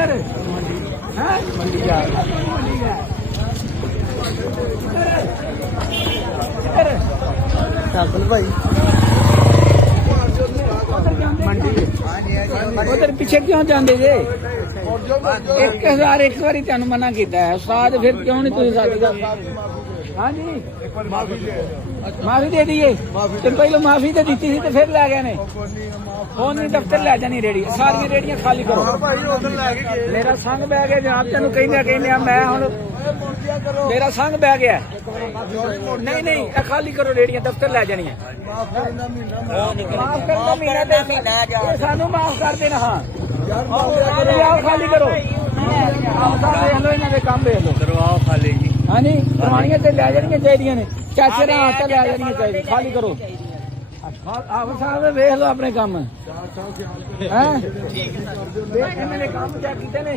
किधर है मंडी जा ਕਾਬਲ ਭਾਈ उधर पीछे क्यों जाते जे 1000 एक बारी तेन मना किया है उस्ताद फिर क्यों नहीं तुम साथी हाँ जी माफी दे दी तो पहले माफी तो दी थी तो फिर लै गए ने फोन नहीं दफ्तर लै जानी रेड़ी सारिया रेड़ियां खाली करो मेरा संग बह गया जनाब तेन कहने मैं हूं मेरा संग बह गया नहीं नहीं खाली करो रेड़ियां दफ्तर लै जानी माफ करना महीना सानू माफ कर देना हाँ खाली करो देख लो इन्होंने काम देख लो ਕਰਵਾਓ ਖਾਲੀ ਜੀ हाँ जी करवानियां तो लै जानियां चाहिए ने चाचे ने हाथ लै जानियां चाहिए खाली करो आप साहब देख लो अपने काम है काम क्या कीते ने